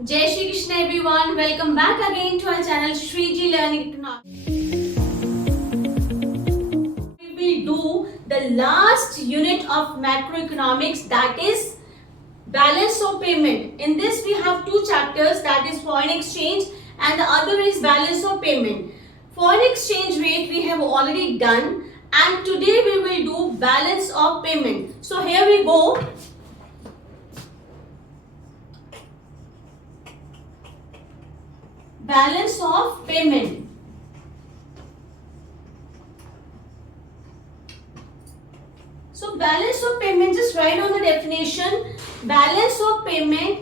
Jai Shri Krishna everyone, welcome back again to our channel Shriji Learning Economics. We will do the last unit of macroeconomics, that is balance of payment. In this we have two chapters, that is foreign exchange and the other is balance of payment. Foreign exchange rate we have already done and today we will do balance of payment. So here we go. Balance of payment. So balance of payment, just write on the definition. Balance of payment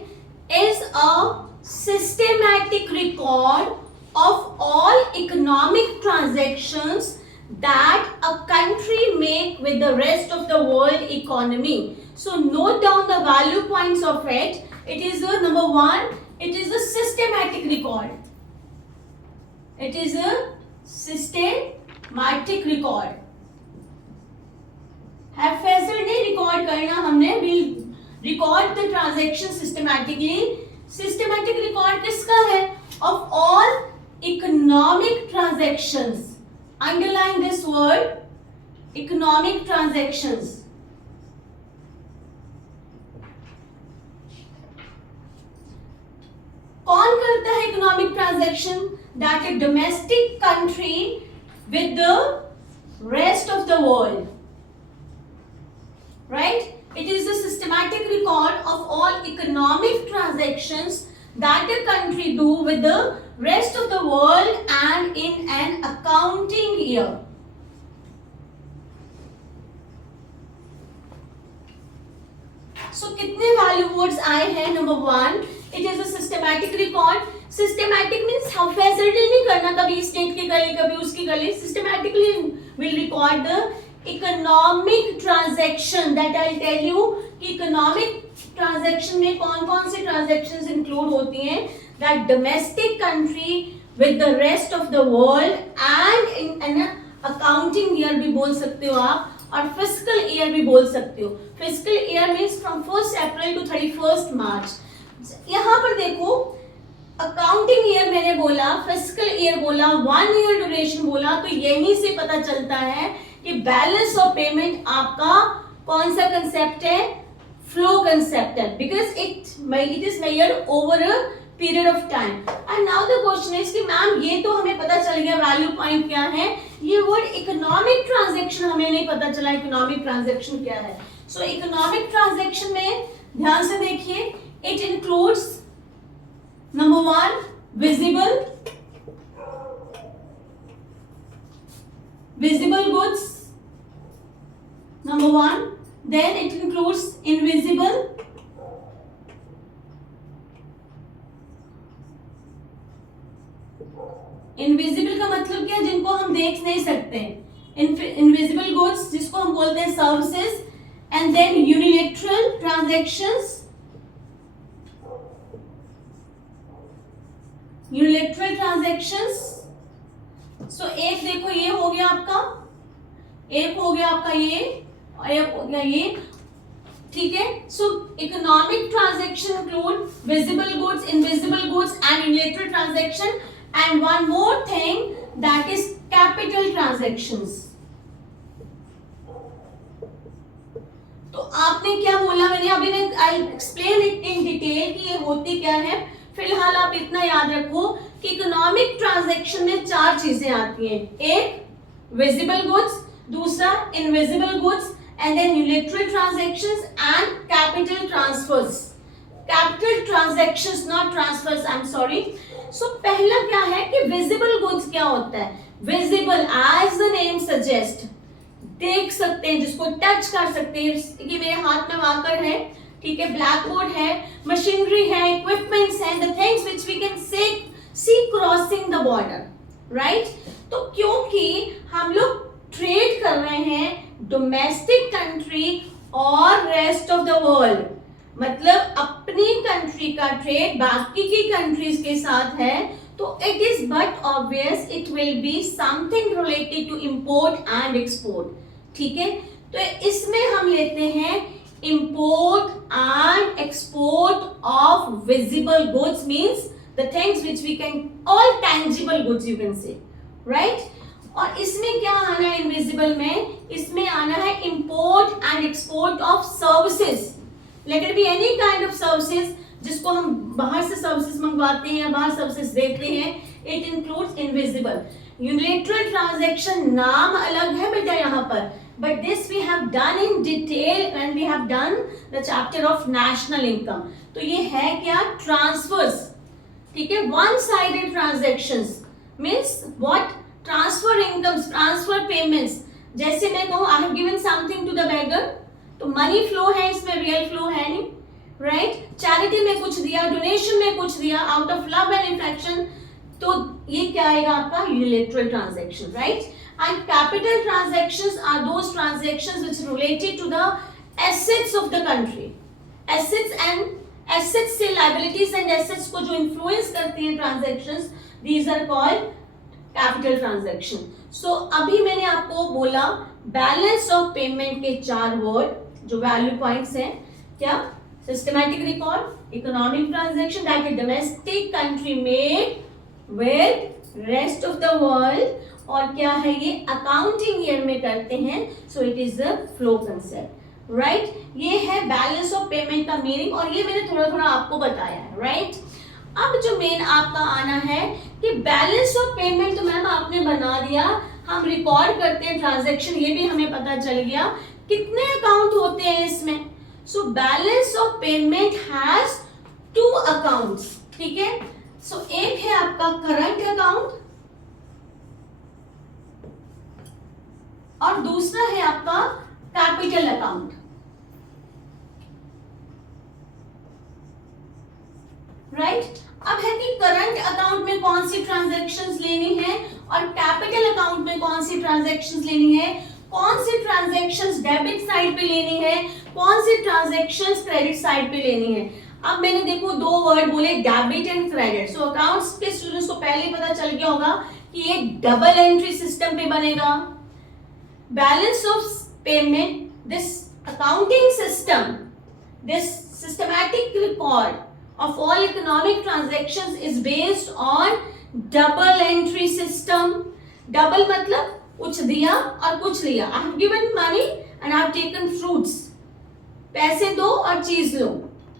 is a systematic record of all economic transactions that a country make with the rest of the world economy. So note down the value points of it. It is a number one, it is a systematic record. It is a systematic record. Have Faisal नहीं record करना हमने, we'll record the transaction systematically. Systematic record किसका है? Of all economic transactions. Underline this word, economic transactions. कौन करता है economic transaction? That a domestic country with the rest of the world, right? It is the systematic record of all economic transactions that a country do with the rest of the world and in an accounting year. So कितने value words आए हैं? Number one, it is a systematic record. Systematic means हम facility नहीं करना, कभी इस date की कर ली कभी उसकी कर ली. Systematically will record the economic transaction. That I tell you कि इकोनॉमिक ट्रांजैक्शन में कौन कौन से ट्रांजैक्शंस इंक्लूड होती हैं. That domestic country with the rest of the world and in an accounting year भी बोल सकते हो आप, और फिस्कल ईयर भी बोल सकते हो. Fiscal year means from 1 April to 31 March. यहाँ पर देखो, अकाउंटिंग ईयर मैंने बोला, फिस्कल ईयर बोला, 1 ईयर ड्यूरेशन बोला, तो यहीं से पता चलता है कि बैलेंस ऑफ पेमेंट आपका कौन सा कंसेप्ट है? फ्लो कंसेप्ट है, because it is measured over a period of time. And now the question is कि मैम ये तो हमें पता चल गया वैल्यू पॉइंट क्या है, ये वर्ड इकोनॉमिक ट्रांजैक्शन हमें नहीं पता चला इकोनॉमिक ट्रांजैक्शन क्या है. सो इकोनॉमिक ट्रांजैक्शन में ध्यान से देखिए, it includes number one, visible goods, number one. Then it includes invisible, का मतलब क्या है? जिनको हम देख नहीं सकते. इनविजिबल गुड्स जिसको हम बोलते हैं services. And then unilateral transactions, unilateral transactions. So एक देखो ये हो गया आपका, एक हो गया आपका ये, और एक हो गया ये, ठीक है. सो economic transaction include visible goods, invisible goods and unilateral transaction. And one more thing, that is capital transactions. तो आपने क्या बोला? मैंने अभी I explain it in detail कि ये होती क्या है. फिलहाल आप इतना याद रखो कि इकोनॉमिक ट्रांजैक्शन में 4 चीजें आती हैं. एक विजिबल गुड्स, दूसरा invisible goods, and then unilateral transactions and capital transfers. Capital transactions, not transfers, I am sorry. So पहला क्या है कि विजिबल गुड्स क्या होता है? Visible as the name suggest, देख सकते हैं, जिसको टच कर सकते हैं. ये मेरे हाथ में मार्कर है, ठीक है, ब्लैक बोर्ड है, मशीनरी है, इक्विपमेंट्स है, the things which we can see crossing the border, right? तो क्योंकि हम लोग ट्रेड कर रहे हैं डोमेस्टिक कंट्री और रेस्ट ऑफ द वर्ल्ड, मतलब अपनी कंट्री का ट्रेड बाकी की कंट्रीज के साथ है, तो it is but obvious it will be something related to import and export. ठीक है, तो इसमें हम लेते हैं import and export of visible goods means the things which we can, all tangible goods you can say, right? और इसमें क्या आना है इनविजिबल में, इसमें आना है import and export of services, let it be any kind of services जिसको हम बाहर से सर्विसेज मंगवाते हैं या बाहर सर्विसेज देते हैं, it includes invisible. Unilateral transaction नाम अलग है बेटा यहाँ पर, but this we have done in detail when we have done the chapter of national income। तो ये है क्या, ट्रांसफर्स, ठीक है, one sided transactions means what, transfer incomes, transfer payments. जैसे मैं कहूँ I have given something to the beggar, तो मनी फ्लो है, इसमें रियल फ्लो है नहीं, राइट? चैरिटी में कुछ दिया, डोनेशन में कुछ दिया, out of love and affection, तो ये क्या आएगा आपका unilateral transaction, right? And capital transactions are those transactions which are related to the assets of the country. Assets से liabilities and assets को जो influence करती हैं transactions, these are called capital transaction. So अभी मैंने आपको बोला balance of payment के 4 word जो value points हैं, क्या? Systematic record, economic transaction that is domestic country made with rest of the world, और क्या है ये अकाउंटिंग ईयर में करते हैं, so it is the flow concept, right? ये है बैलेंस ऑफ पेमेंट का मीनिंग, और ये मैंने थोड़ा थोड़ा आपको बताया है, राइट? अब जो मेन आपका आना है कि बैलेंस ऑफ पेमेंट तो मैम आपने बना दिया, हम रिकॉर्ड करते हैं ट्रांजैक्शन, ये भी हमें पता चल गया कितने अकाउंट होते हैं इसमें। So balance of payment has 2 accounts, ठीक है? सो एक है आपका करंट अकाउंट और दूसरा है आपका कैपिटल अकाउंट, राइट? अब है कि करंट अकाउंट में कौन सी ट्रांजैक्शंस लेनी है और कैपिटल अकाउंट में कौन सी ट्रांजैक्शंस लेनी है, कौन सी ट्रांजैक्शंस डेबिट साइड पे लेनी है, कौन सी ट्रांजैक्शंस क्रेडिट साइड पे लेनी है। अब मैंने देखो 2 वर्ड बोले, debit and credit. So accounts के स्टूडेंट्स को पहले ही पता चल गया होगा कि ये डबल एंट्री सिस्टम पे बनेगा। Balance of payment, this accounting system, this systematic record of all economic transactions is based on double entry system. Double मतलब कुछ दिया और कुछ लिया। I have given money and I have taken fruits. पैसे दो और चीज लो।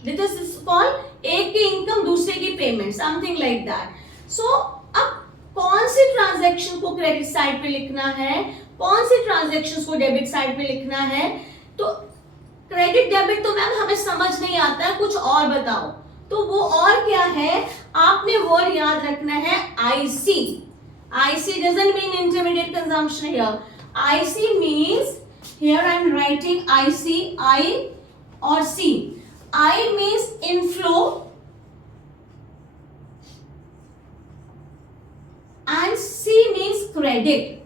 This is called एक की इनकम दूसरे की payment, something like that. So अब कौन सी ट्रांजैक्शन को क्रेडिट साइड पे लिखना है, कौन सी ट्रांजैक्शंस को डेबिट साइड पे लिखना है? तो क्रेडिट डेबिट तो मैम हमें समझ नहीं आता है, कुछ और बताओ। तो वो और क्या है, आपने वर्ड याद रखना है IC। IC doesn't mean intermediate consumption here. IC means, here I am writing IC, I or C. I means inflow and C means credit.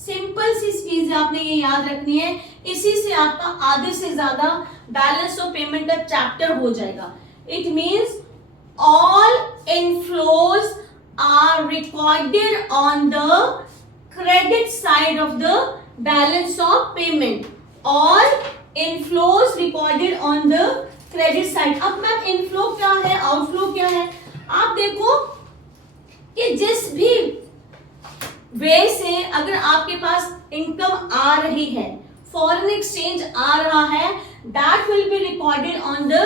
Simple सी चीज आपने ये याद रखनी है, इसी से आपका आधे से ज्यादा बैलेंस ऑफ पेमेंट का चैप्टर हो जाएगा। It means all inflows are recorded on the credit side of the balance of payment, all inflows recorded on the credit side. अब मैम इनफ्लो क्या है, आउटफ्लो क्या है? आप देखो कि जिस भी वे से अगर आपके पास इनकम आ रही है, फॉरेन एक्सचेंज आ रहा है, that will be recorded on the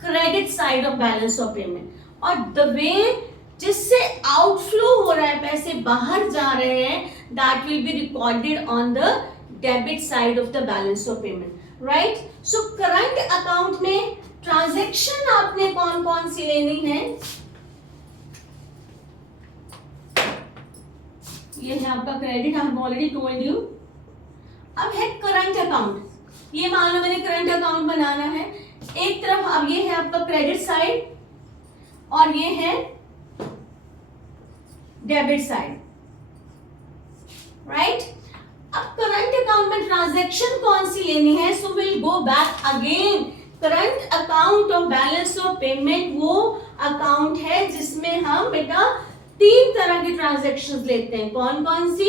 credit side of balance of payment, और द वे जिससे आउटफ्लो हो रहा है, पैसे बाहर जा रहे हैं, that will be recorded on the debit side of the balance of payment, right? So current account में ट्रांजैक्शन आपने कौन कौन सी लेनी है? ये है आपका credit, I have already told you. अब है करंट अकाउंट, ये मान लो मैंने करंट अकाउंट बनाना है, एक तरफ अब ये है आपका क्रेडिट साइड और ये है डेबिट साइड, राइट? अब करंट अकाउंट में ट्रांजैक्शन कौन सी लेनी है? So will go back again, current account of balance of payment वो अकाउंट है जिसमें हम बेटा 3 तरह की ट्रांजैक्शंस लेते हैं। कौन कौन सी?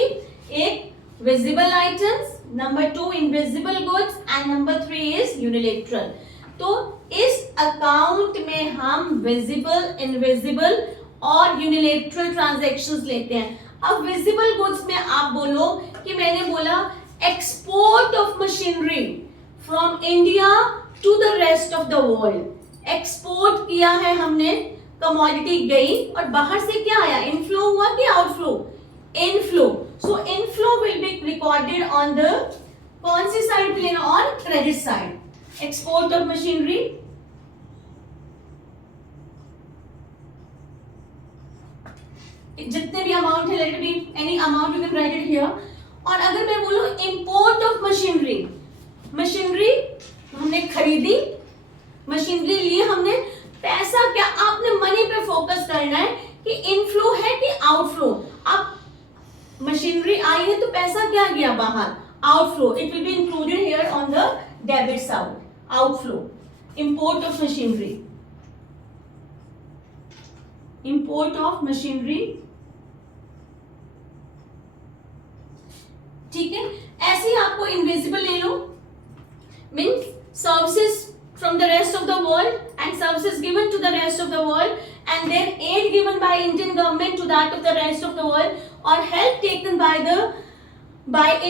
एक visible items, number 2 invisible goods and number 3 is unilateral. तो इस अकाउंट में हम विजिबल, इनविजिबल और यूनिलेटरल ट्रांजैक्शंस लेते हैं। अब विजिबल गुड्स में आप बोलो कि मैंने बोला export of machinery from India to the rest of the world. Export किया है हमने, कमोडिटी गई और बाहर से क्या आया, इनफ्लो हुआ कि outflow, inflow. So inflow will be recorded on the कौन सी साइड पे लेना, on credit side. Export of machinery, जितने भी अमाउंट है, let it be any amount you can write it here. और अगर मैं बोलूं इंपोर्ट ऑफ मशीनरी, मशीनरी हमने खरीदी, मशीनरी ली हमने, पैसा क्या, आपने मनी पे फोकस करना है कि इनफ्लो है कि आउटफ्लो। अब मशीनरी आई है तो पैसा क्या गया बाहर, outflow. It will be included here on the debit side, outflow. Import of machinery, import of machinery, ठीक है। ऐसे ही आपको इनविजिबल ले लो, means services from the rest of the world and services given to the rest of the world and then aid given by Indian government to that of the rest of the world or help taken by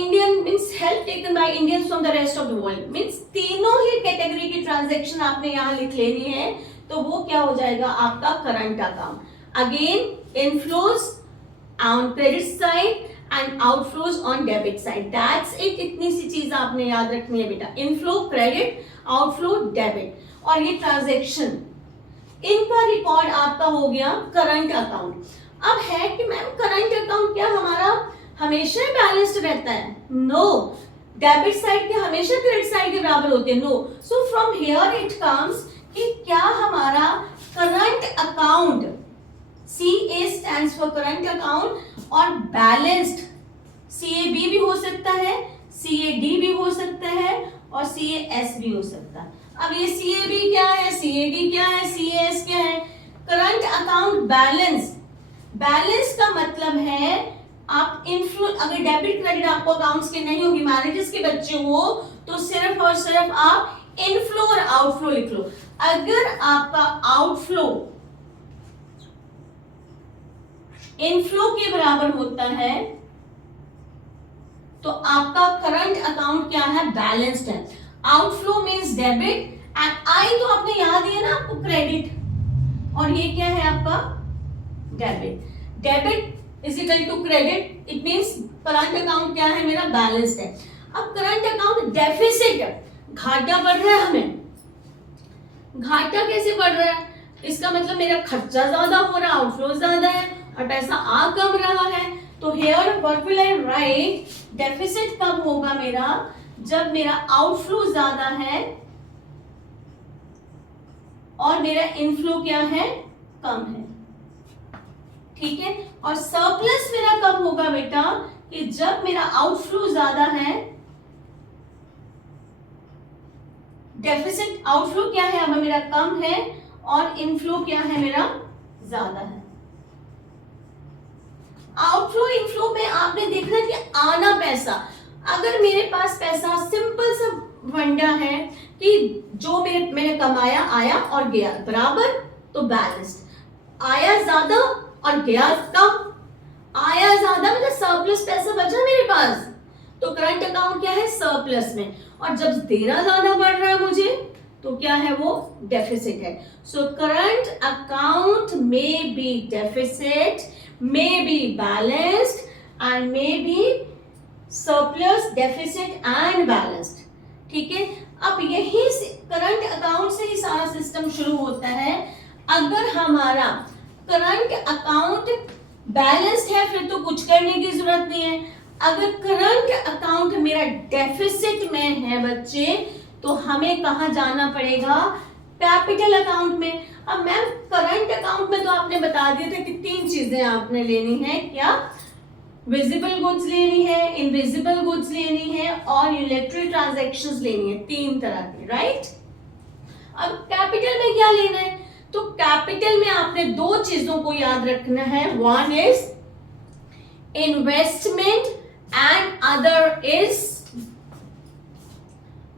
Indian, means help taken by Indians from the rest of the world, means तीनों ही category की transaction आपने यहाँ लिख लेनी है। तो वो क्या हो जाएगा आपका current account. Again inflows on credit side and outflows on debit side, that's it. इतनी सी चीज आपने याद रखनी है बेटा, इनफ्लो क्रेडिट, आउटफ्लो डेबिट। और ये ट्रांजैक्शन, इनका रिकॉर्ड आपका हो गया करंट अकाउंट। अब है कि मैम करंट अकाउंट क्या हमारा हमेशा बैलेंस्ड रहता है? नो, डेबिट साइड के हमेशा क्रेडिट साइड के बराबर होते हैं, no. So from here it comes कि क्या हमारा current account, CA stands for current account, और बैलेंस्ड CAB भी हो सकता है, CAD भी हो सकता है और CAS भी हो सकता है। अब ये CAB क्या है, CAD क्या है, CAS क्या है? Current account balance. बैलेंस का मतलब है आप इनफ्लो, अगर डेबिट क्रेडिट आपको अकाउंट्स के नहीं होगी, मैनेजर्स के बच्चे हो, तो सिर्फ और सिर्फ आप इनफ्लो और आउटफ्लो लिख लो। अगर आपका आउटफ्लो इनफ्लो के बराबर होता है तो आपका करंट अकाउंट क्या है, बैलेंस्ड है। Outflow means debit and I तो आपने याद दिया ना आपको, क्रेडिट, और ये क्या है आपका debit. Debit is equal to credit, it means current account क्या है मेरा, बैलेंस्ड है। अब करंट अकाउंट डेफिसिट, घाटा बढ़ रहा है हमें। घाटा कैसे बढ़ रहा है? इसका मतलब मेरा खर्चा ज्यादा हो रहा है, आउटफ्लो ज्यादा है और पैसा आ कम रहा है। तो here what will I right, deficit कब होगा मेरा, जब मेरा आउटफ्लो ज्यादा है और मेरा इनफ्लो क्या है, कम है, ठीक है। और सरप्लस मेरा कब होगा बेटा, कि जब मेरा आउटफ्लो ज्यादा है, डेफिसिट, आउटफ्लो क्या है अब मेरा कम है और इनफ्लो क्या है मेरा ज्यादा है। आउटफ्लो इनफ्लो में आपने देखना कि आना पैसा, अगर मेरे पास पैसा सिंपल सा वंडा है कि जो मैंने कमाया आया और गया बराबर, तो बैलेंस्ड। आया ज्यादा और गया कम, आया ज्यादा मतलब सरप्लस पैसा बचा मेरे पास, तो करंट अकाउंट क्या है, सरप्लस में। और जब देना ज्यादा बढ़ रहा है मुझे, तो क्या है वो, डेफिसिट है। सो करंट अकाउंट में be deficit, may be balanced and may be surplus, deficit and balanced, ठीक है। अब यही करंट अकाउंट से ही सारा सिस्टम शुरू होता है। अगर हमारा करंट अकाउंट बैलेंस्ड है फिर तो कुछ करने की जरूरत नहीं है। अगर करंट अकाउंट मेरा डेफिसिट में है बच्चे, तो हमें कहाँ जाना पड़ेगा, कैपिटल अकाउंट में। अब मैम करंट अकाउंट में तो आपने बता दिया था कि 3 चीजें आपने लेनी है, क्या, विजिबल गुड्स लेनी है, इनविजिबल गुड्स लेनी है और यूनिलैटरल ट्रांजैक्शंस लेनी है, 3 तरह की, राइट। अब कैपिटल में क्या लेना है, तो कैपिटल में आपने 2 चीजों को याद रखना है, one is investment and other is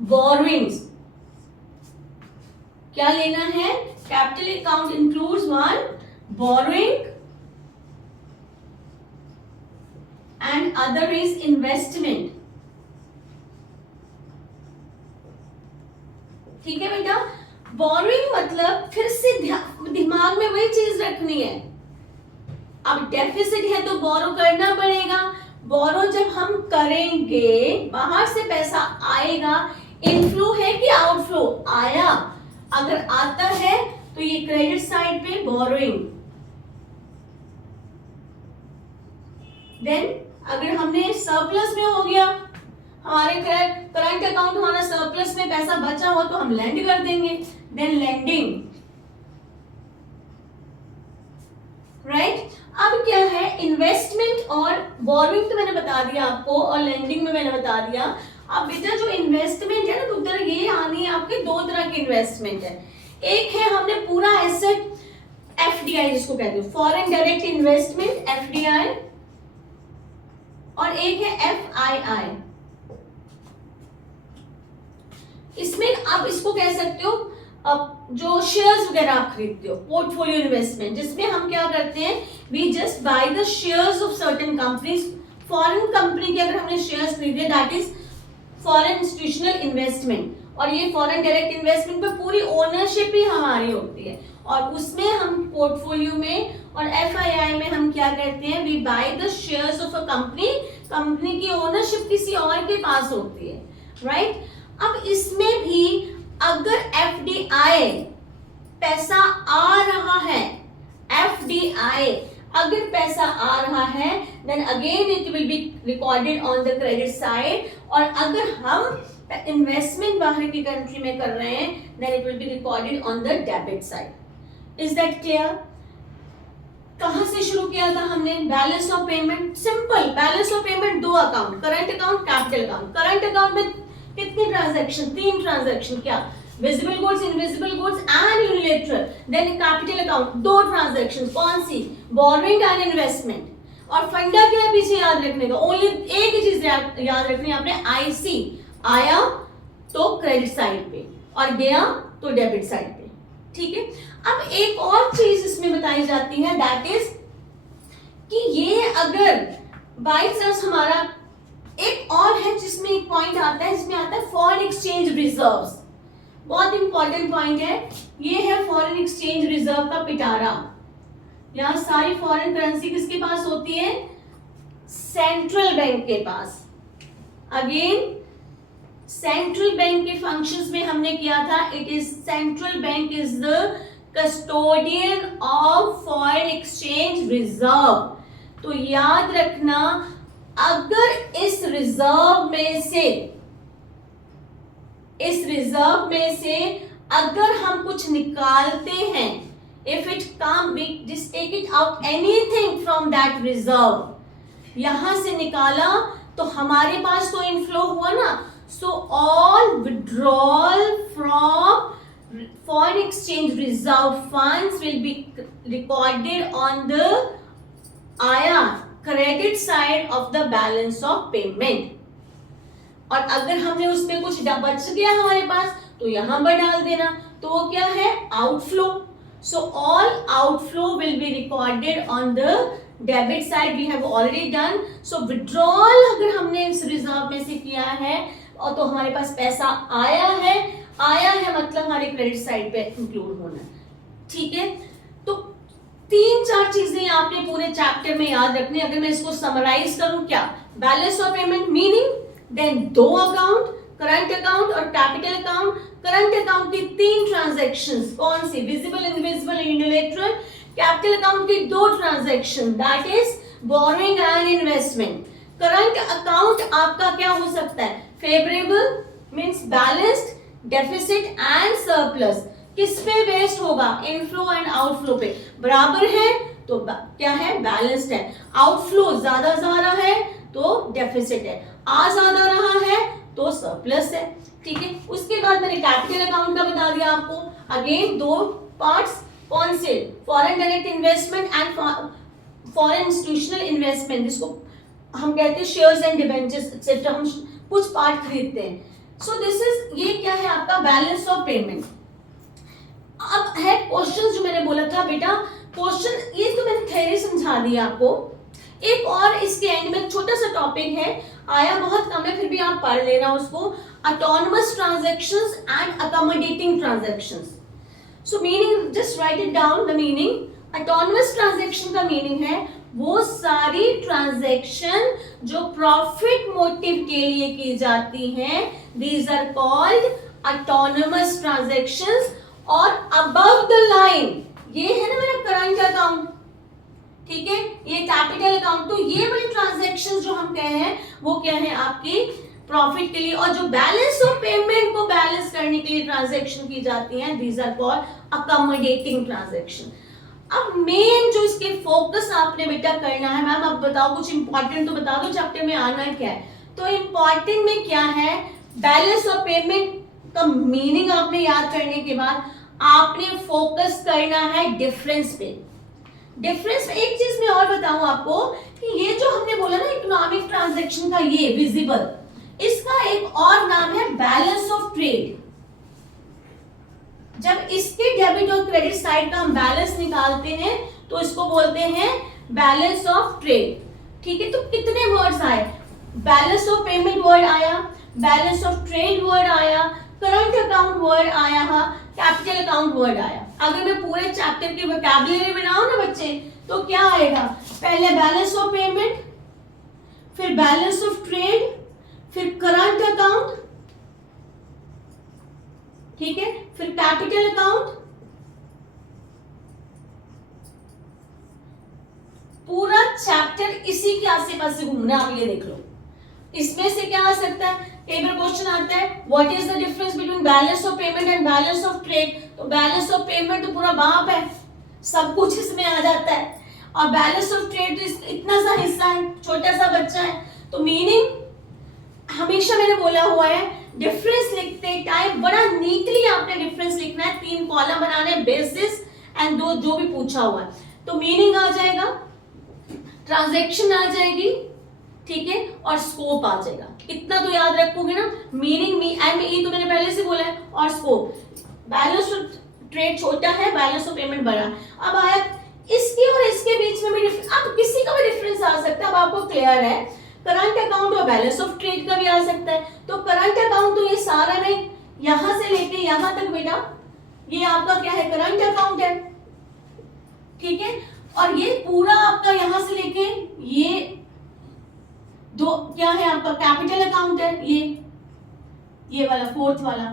borrowings. क्या लेना है? Capital account includes one borrowing and other is investment. ठीक है बेटा, बोरोइंग मतलब फिर से दिमाग में वही चीज रखनी है। अब डेफिसिट है तो बोरो करना पड़ेगा। बोरो जब हम करेंगे बाहर से पैसा आएगा, इनफ्लो है कि आउटफ्लो? आया, अगर आता है तो ये क्रेडिट साइड पे बोरोइंग। देन अगर हमने सरप्लस में हो गया, हमारे करंट अकाउंट हमारा सरप्लस में पैसा बचा हो तो हम लेंड कर देंगे, देन लेंडिंग, राइट। अब क्या है, इन्वेस्टमेंट और बोरोइंग तो मैंने बता दिया आपको, और लेंडिंग में मैंने बता दिया। अब बेटा जो इन्वेस्टमेंट है ना, तो उधर ये आनी है आपके दो तरह की इन्वेस्टमेंट है। एक है हमने पूरा एसेट एफडीआई जिसको कहते हैं फॉरेन डायरेक्ट इन्वेस्टमेंट एफडीआई, और एक है एफआईआई। इसमें आप इसको कह सकते हो अब जो शेयर्स वगैरह आप खरीदते हो, पोर्टफोलियो इन्वेस्टमेंट, जिसमें हम क्या करते हैं, we just buy the shares of certain companies. Foreign company के अगर हमने शेयर्स खरीदे, that is foreign institutional investment. और ये फॉरेन डायरेक्ट इन्वेस्टमेंट पे पूरी ओनरशिप ही हमारी होती है, और उसमें हम पोर्टफोलियो में और एफआईआई में हम क्या करते हैं, we buy the shares of a company, company की ओनरशिप किसी और के पास होती है, राइट। अब इसमें भी अगर एफडीआई पैसा आ रहा है, एफडीआई अगर पैसा आ रहा है, then again it will be recorded on the credit side. और अगर हम इन्वेस्टमेंट बाहर की कंट्री में कर रहे हैं, then it will be recorded on the debit side. Is that clear? कहां से शुरू किया था हमने? Balance of payment. Simple, balance of payment दो account, current account, capital account. Current account में कितने ट्रांजैक्शन? 3 ट्रांजैक्शन। क्या? Visible goods, invisible goods and unilateral. Then capital account 2 transaction. कौन सी? Borrowing and investment. और फंडा क्या है पीछे याद रखने का? ओनली एक ही चीज याद रखनी है आपने, आईसी। आया तो क्रेडिट साइड पे और गया तो डेबिट साइड पे, ठीक है। अब एक और चीज इसमें बताई जाती है, दैट इज कि ये अगर बाई चांस हमारा एक और है जिसमें एक पॉइंट आता है, इसमें आता है फॉरेन एक्सचेंज रिजर्व्स। बहुत इंपॉर्टेंट पॉइंट है ये, है फॉरेन एक्सचेंज रिजर्व का पिटारा। यहां सारी फॉरेन करेंसी किसके पास होती है? सेंट्रल बैंक के पास। अगेन सेंट्रल बैंक के फंक्शंस में हमने किया था, it is central bank is the custodian of foreign exchange reserve. तो याद रखना, अगर इस रिजर्व में से अगर हम कुछ निकालते हैं, if it come we just take it out anything from that reserve, यहां से निकाला तो हमारे पास तो इनफ्लो हुआ ना। So all withdrawal from foreign exchange reserve funds will be recorded on the आया credit side of the balance of payment. और अगर हमने उसमें कुछ बच गया हमारे पास तो यहां पर डाल देना, तो वो क्या है? Outflow. So all outflow will be recorded on the debit side, we have already done. So withdrawal अगर हमने इस रिजर्व में से किया है और तो हमारे पास पैसा आया है मतलब हमारे क्रेडिट साइड पे इंक्लूड होना, ठीक है। तो 3-4 चीजें आपने पूरे चैप्टर में याद रखनी। अगर मैं इसको समराइज करूं, क्या? Balance of payment meaning, then 2 account, current account और कैपिटल अकाउंट। करंट अकाउंट की 3 ट्रांजैक्शंस, कौन सी? Visible, invisible, unilateral. Capital account की 2 transaction, that is borrowing and investment. Current account आपका क्या हो सकता है? Favourable means balanced, deficit and surplus. किस पे बेस्ड होगा? इनफ्लो एंड आउटफ्लो पे। बराबर है तो क्या है? बैलेंस्ड है। आउटफ्लो ज्यादा ज्यादा है तो डेफिसिट है, आ ज्यादा रहा है तो सरप्लस है, ठीक है। उसके बाद मैंने कैपिटल अकाउंट का बता दिया आपको। अगेन 2 पार्ट्स, कौन से? Foreign direct investment and foreign institutional investment, जिसको हम कहते हैं शेयर्स एंड डिबेंचर्स एक्सेट्रा, हम कुछ पार्ट खरीदते हैं. सो दिस इज, ये क्या है आपका बैलेंस ऑफ पेमेंट. अब है क्वेश्चन जो मैंने बोला था बेटा, क्वेश्चन ये तो मैंने थ्योरी समझा दी आपको. एक और इसके एंड में छोटा सा टॉपिक है, आया बहुत कम है, फिर भी आप पढ़ लेना उसको. Autonomous transactions and accommodating transactions. So meaning, just right it down the meaning. Autonomous transaction का मीनिंग है वो सारी ट्रांजैक्शन जो प्रॉफिट मोटिव के लिए की जाती हैं, these are called autonomous transactions. और अबव द लाइन, ये है ना मेरा करंट अकाउंट, ठीक है, ये कैपिटल अकाउंट. तो ये वाली ट्रांजैक्शन जो हम कहे हैं वो क्या है आपकी प्रॉफिट के लिए. और जो बैलेंस ऑफ पेमेंट को बैलेंस करने के लिए ट्रांजैक्शन की जाती हैं, these are called accommodating transaction. अब मेन जो इसके फोकस आपने बेटा करना है, मैम अब बताओ कुछ इंपॉर्टेंट तो बता दो, चैप्टर में आना है क्या है. तो इंपॉर्टेंट में क्या है, बैलेंस ऑफ पेमेंट का मीनिंग आपने याद करने के बाद आपने फोकस करना है डिफरेंस पे. डिफरेंस में एक चीज मैं और बताऊं आपको कि ये जो हमने बोला ना इकोनॉमिक ट्रांजैक्शन का, ये विजिबल, इसका एक और नाम है बैलेंस ऑफ ट्रेड. जब इसके डेबिट और क्रेडिट साइड का हम बैलेंस निकालते हैं तो इसको बोलते हैं बैलेंस ऑफ ट्रेड. ठीक है, तो कितने वर्ड्स आए, बैलेंस ऑफ पेमेंट वर्ड आया, बैलेंस ऑफ ट्रेड वर्ड आया, करंट अकाउंट वर्ड आया, कैपिटल अकाउंट वर्ड आया. अगर मैं पूरे चैप्टर की वोकैबुलरी बनाऊं ना बच्चे, तो क्या आएगा, पहले बैलेंस ऑफ पेमेंट, फिर बैलेंस ऑफ ट्रेड, फिर करंट अकाउंट, ठीक है, फिर कैपिटल अकाउंट. पूरा चैप्टर इसी के आसे पास घूमना. आप ये देख लो, इसमें से क्या आ सकता है, कई बार क्वेश्चन आता है what is the difference between balance of payment and balance of trade. तो बैलेंस ऑफ पेमेंट तो पूरा बाप है, सब कुछ इसमें आ जाता है, और बैलेंस ऑफ ट्रेड तो इतना सा हिस्सा है, छोटा सा बच्चा है. तो मीनिंग हमेशा मैंने बोला हुआ है, डिफरेंस लिखते टाइम बड़ा नीटली आपने डिफरेंस लिखना है. 3 कॉलम बनाने, बेसिस एंड दो जो भी पूछा हुआ है. तो मीनिंग आ जाएगा, ट्रांजैक्शन आ जाएगी, ठीक है, और स्कोप आ जाएगा. इतना तो याद रखोगे ना, मीनिंग तो मैंने पहले से बोला है, और स्कोप. बैलेंस ऑफ ट्रेड छोटा है, बैलेंस ऑफ पेमेंट बड़ा. अब आया इसके और इसके बीच में भी अब किसी का भी डिफरेंस आ सकता है. अब आपको क्लियर है, करंट अकाउंट और बैलेंस ऑफ ट्रेड का भी आ सकता है. तो करंट अकाउंट तो ये सारा में यहां से लेके यहां तक बेटा, ये आपका क्या है, करंट अकाउंट है, ठीक है. और ये पूरा आपका यहां से लेके ये दो क्या है आपका कैपिटल अकाउंट है, ये वाला फोर्थ वाला.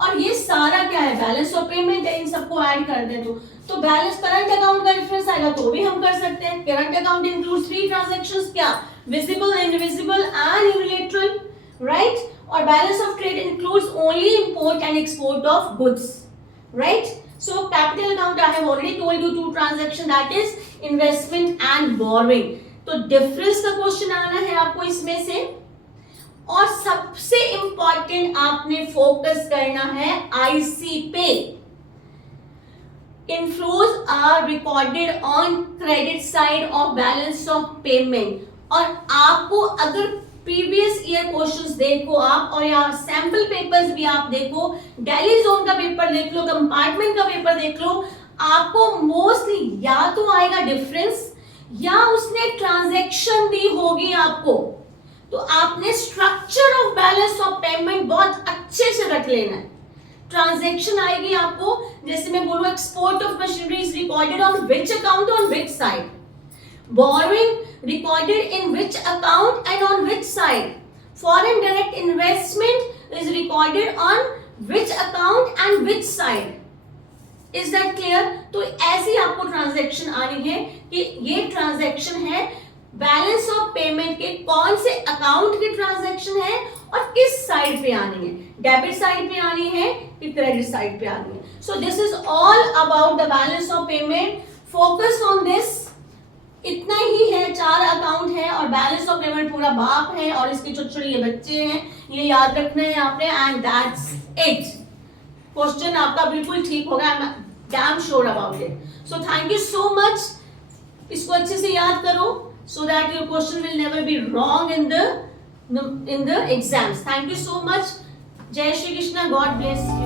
और ये सारा क्या है, बैलेंस ऑफ पेमेंट है. इन सबको ऐड कर दे तो बैलेंस करंट अकाउंट का डिफरेंस आएगा, तो भी हम कर सकते हैं. करंट अकाउंट इंक्लूड्स 3 ट्रांजैक्शंस, क्या, visible, invisible and unilateral, right. और balance of trade includes only import and export of goods, right. So capital account I have already told you 2 transaction, that is investment and borrowing. तो difference का question आना है आपको इसमें से. और सबसे इंपॉर्टेंट आपने फोकस करना है आईसी पे. Inflows are recorded on credit side of balance of payment. और आपको अगर प्रीवियस ईयर क्वेश्चंस देखो आप, और यहाँ सैंपल पेपर्स भी आप देखो, दिल्ली जोन का पेपर देख लो, कंपार्टमेंट का पेपर देख लो, आपको मोस्टली या तो आएगा डिफरेंस या उसने ट्रांजैक्शन दी होगी आपको. तो आपने structure of balance of payment बहुत अच्छे से रख लेना है. ट्रांजैक्शन आएगी आपको, जैसे मैं बोलूं export of machinery is recorded on which account, on which side. Borrowing recorded in which account and on which side. Foreign direct investment is recorded on which account and which side. Is that clear. तो ऐसी आपको transaction आनी है कि ये transaction है balance of payment के कौन से अकाउंट की ट्रांजैक्शन है और किस साइड पे आनी है, डेबिट साइड पे आनी है कि क्रेडिट साइड पे आनी है. So this is all about the balance of payment. Focus on this. इतना ही है, 4 अकाउंट है और बैलेंस ऑफ पेमेंट पूरा बाप है और इसके छोटे छोटे ये बच्चे हैं, ये याद रखना है आपने. And that's it. क्वेश्चन आपका बिल्कुल ठीक होगा, I am damn sure about it. So thank you so much. इसको अच्छे से याद करो. so that your question will never be wrong in the exams. Thank you so much. Jai Shri Krishna. God bless you.